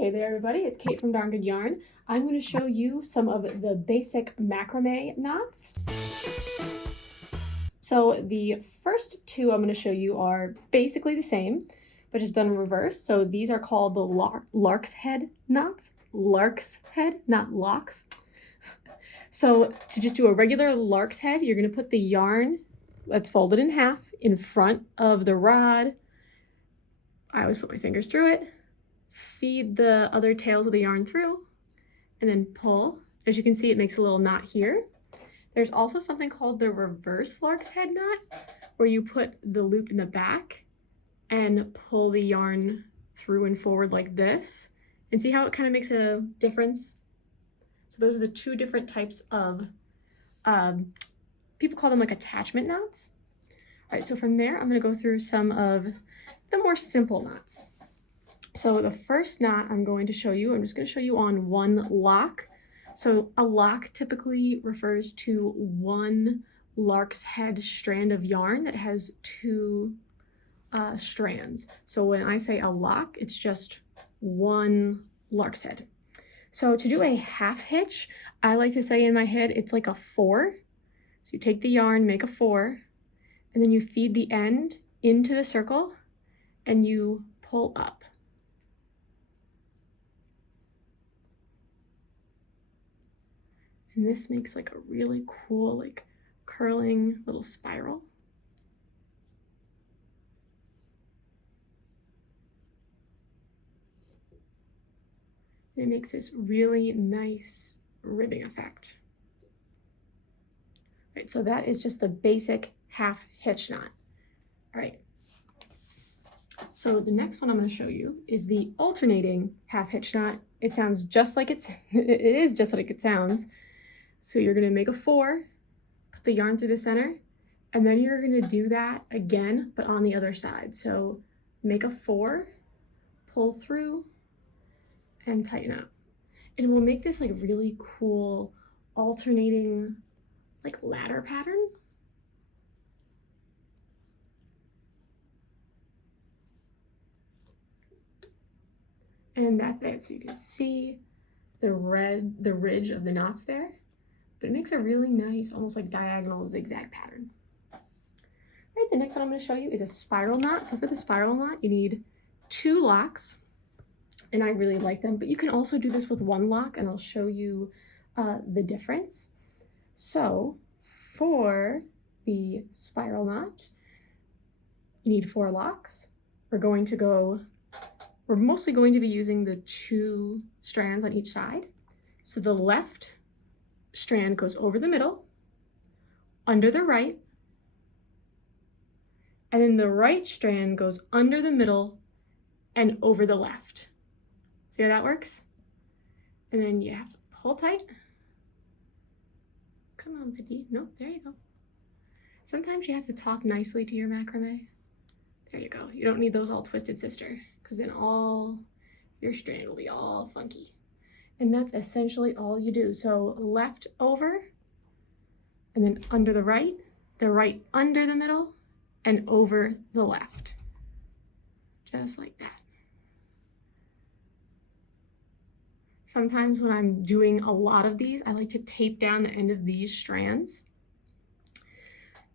Hey there everybody, it's Kate from Darn Good Yarn. I'm going to show you some of the basic macrame knots. So the first two I'm going to show you are basically the same, but just done in reverse. So these are called the lark's head knots. Lark's head, not locks. So to just do a regular lark's head, you're going to put the yarn that's folded in half in front of the rod. I always put my fingers through it. Feed the other tails of the yarn through and then pull. As you can see, it makes a little knot here. There's also something called the reverse lark's head knot, where you put the loop in the back and pull the yarn through and forward like this. And see how it kind of makes a difference? So those are the two different types of, people call them like attachment knots. All right, so from there, I'm gonna go through some of the more simple knots. So the first knot I'm going to show you, I'm just going to show you on one lock. So a lock typically refers to one lark's head strand of yarn that has two strands. So when I say a lock, it's just one lark's head. So to do a half hitch, I like to say in my head, it's like a 4. So you take the yarn, make a 4, and then you feed the end into the circle and you pull up. And this makes like a really cool, like curling little spiral. And it makes this really nice ribbing effect. All right, so that is just the basic half hitch knot. All right. So the next one I'm going to show you is the alternating half hitch knot. It sounds just like it is just like it sounds. So you're going to make a 4, put the yarn through the center, and then you're going to do that again, but on the other side. So make a 4, pull through, and tighten up. And we'll make this like really cool alternating like ladder pattern. And that's it. So you can see the ridge of the knots there. But it makes a really nice, almost like diagonal zigzag pattern. All right, the next one I'm going to show you is a spiral knot. So for the spiral knot, you need 2 locks, and I really like them, but you can also do this with 1 lock, and I'll show you the difference. So for the spiral knot, you need 4 locks. We're mostly going to be using the 2 strands on each side. So the left strand goes over the middle, under the right, and then the right strand goes under the middle and over the left. See how that works? And then you have to pull tight. Come on, Petit. Nope, there you go. Sometimes you have to talk nicely to your macrame. There you go. You don't need those all twisted, sister, because then all your strand will be all funky. And that's essentially all you do. So left over, and then under the right under the middle, and over the left. Just like that. Sometimes when I'm doing a lot of these, I like to tape down the end of these strands,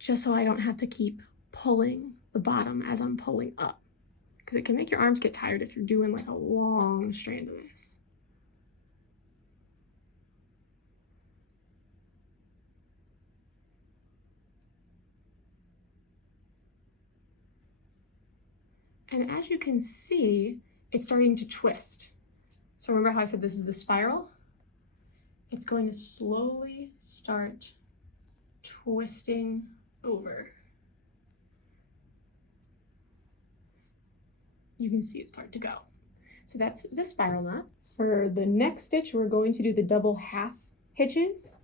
just so I don't have to keep pulling the bottom as I'm pulling up. Because it can make your arms get tired if you're doing like a long strand of this. And as you can see, it's starting to twist. So remember how I said this is the spiral? It's going to slowly start twisting over. You can see it start to go. So that's the spiral knot. For the next stitch, we're going to do the double half hitches.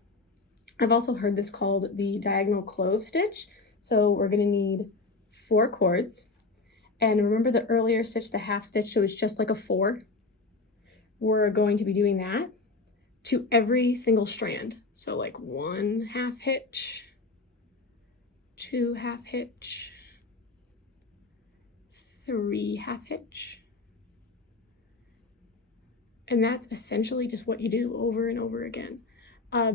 I've also heard this called the diagonal clove stitch. So we're going to need 4 cords. And remember the earlier stitch, the half stitch, so it's just like a 4. We're going to be doing that to every single strand. So like 1 half hitch, 2 half hitch, 3 half hitch, And that's essentially just what you do over and over again. I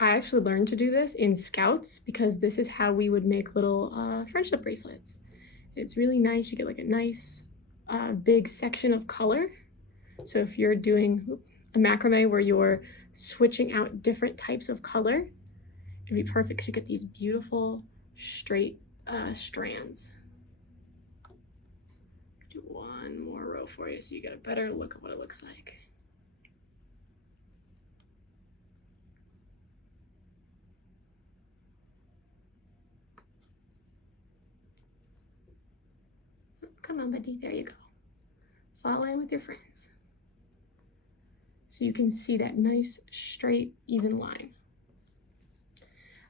actually learned to do this in Scouts because this is how we would make little friendship bracelets. It's really nice. You get like a nice big section of color. So if you're doing a macrame where you're switching out different types of color, it'd be perfect because you get these beautiful straight strands. Do one more row for you so you get a better look at what it looks like. Come on, buddy, there you go. Fall in with your friends. So you can see that nice, straight, even line.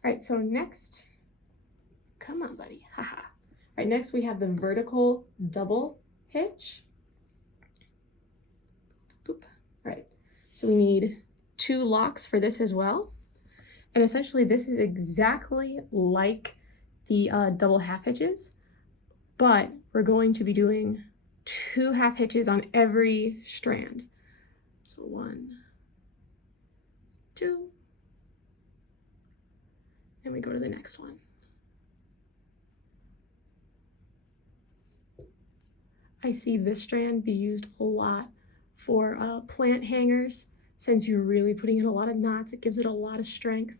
All right, so next, come on, buddy, haha. All right, next we have the vertical double hitch. Boop. All right, so we need 2 locks for this as well. And essentially this is exactly like the double half hitches, but we're going to be doing 2 half hitches on every strand. So 1, 2, and we go to the next one. I see this strand be used a lot for plant hangers. Since you're really putting in a lot of knots, it gives it a lot of strength.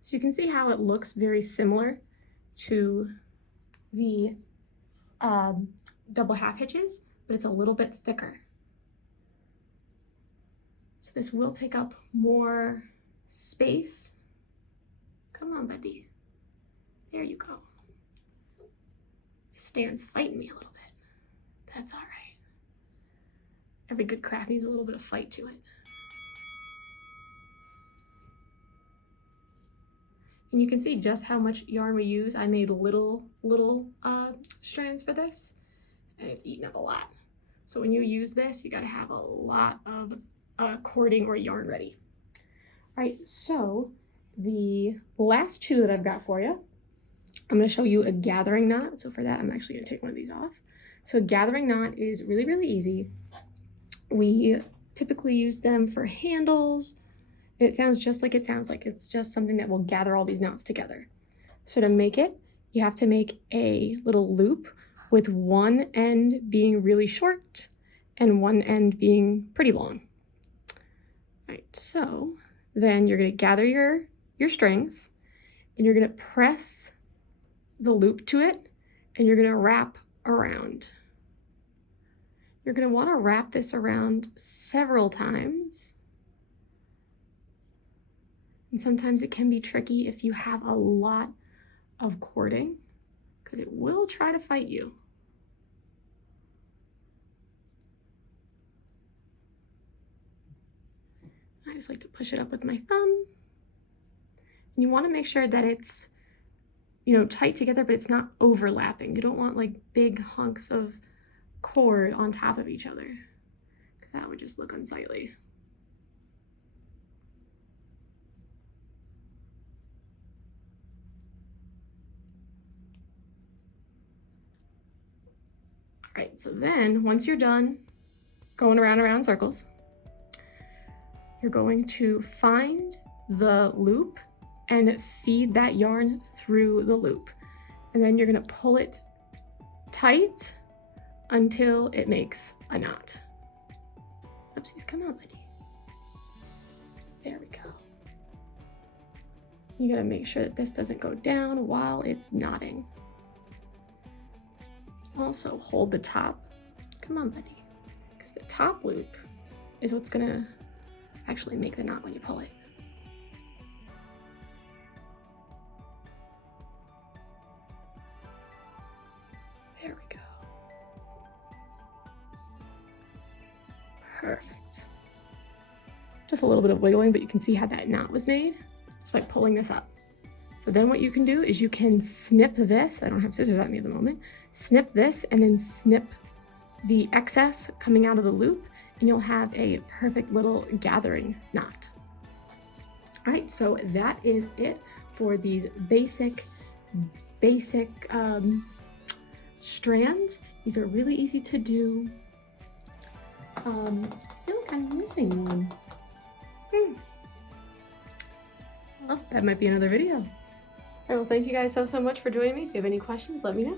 So you can see how it looks very similar to the double half hitches, but it's a little bit thicker. So this will take up more space. Come on, buddy. There you go. This stand's fighting me a little bit. That's all right. Every good craft needs a little bit of fight to it. And you can see just how much yarn we use. I made little strands for this, and it's eaten up a lot. So when you use this, you gotta have a lot of cording or yarn ready. All right, so the last 2 that I've got for you, I'm gonna show you a gathering knot. So for that, I'm actually gonna take one of these off. So a gathering knot is really, really easy. We typically use them for handles. And it sounds just like it sounds like. It's just something that will gather all these knots together. So to make it, you have to make a little loop with one end being really short and one end being pretty long. All right, so then you're gonna gather your strings and you're gonna press the loop to it and you're gonna wrap around. You're gonna wanna wrap this around several times. And sometimes it can be tricky if you have a lot of cording because it will try to fight you. I just like to push it up with my thumb. And you want to make sure that it's, tight together, but it's not overlapping. You don't want like big hunks of cord on top of each other. That would just look unsightly. All right, so then once you're done going around circles, you're going to find the loop and feed that yarn through the loop. And then you're gonna pull it tight until it makes a knot. Oopsies, come on, buddy. There we go. You gotta make sure that this doesn't go down while it's knotting. Also hold the top. Come on, buddy. Because the top loop is what's gonna actually make the knot when you pull it. There we go. Perfect. Just a little bit of wiggling, but you can see how that knot was made just by pulling this up. So then what you can do is you can snip this. I don't have scissors at me at the moment. Snip this and then snip the excess coming out of the loop, and you'll have a perfect little gathering knot. All right, so that is it for these basic strands. These are really easy to do. Look, I'm missing one. Well, that might be another video. All right, well, thank you guys so much for joining me. If you have any questions, let me know.